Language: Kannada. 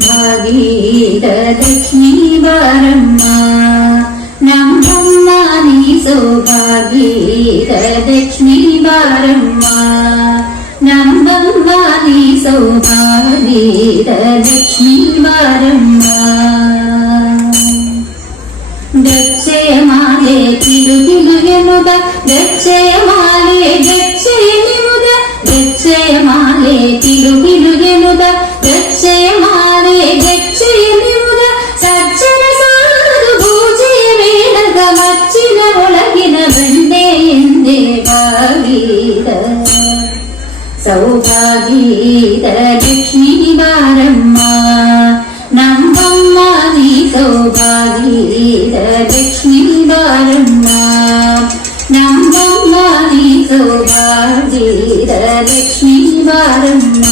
ಭಾಗೀರ ಲಕ್ಷ್ಮೀ ಬಾರಮ್ಮ ನಮ್ಮಮ್ಮ ನೀ ಸೌಭಾಗೀರ ಲಕ್ಷ್ಮೀ ಬಾರಮ್ಮ ನಮ್ಮಮ್ಮ ನೀ ಸೌಭಾಗೀರ ಲಕ್ಷ್ಮೀ ಬಾರಮ್ಮ ಗಚ್ಚೆಯ ಮಾಲೆ ಕಿಲು ಕಿಲು ಎನ್ನುದ ಗಚ್ಚೆಯ ಮಾಲೆ ಗಚ್ಚೆಯ ನಿಮುದ ಗಚ್ಚೆಯ ಮಾಲೆ ಕಿಲು ಕಿಲು ಎನ್ನುದ ಗಚ್ಚೆಯ ಮಾಲೆ ಗಚ್ಚೆಯ ನಿಮುದ ಸಜ್ಜನ ಸಾರು ಪೂಜೆಯ ವೇಳದ ಮಚ್ಚಿನ ಒಳಗಿನ ಬಂಡೆ ಎಂದೇ ಭಾಗೀರ ಸೌಭಾಗೀರ ಲಕ್ಷ್ಮೀ ಬಾರಮ್ಮ ನಮ್ಮಮ್ಮ ನೀ ಸೌಭಾಗೀರ ಲಕ್ಷ್ಮೀ ಬಾರಮ್ಮ ನಮ್ಮಮ್ಮ ನೀ ಸೌಭಾಗೀರ ಲಕ್ಷ್ಮೀ ಬಾರಮ್ಮ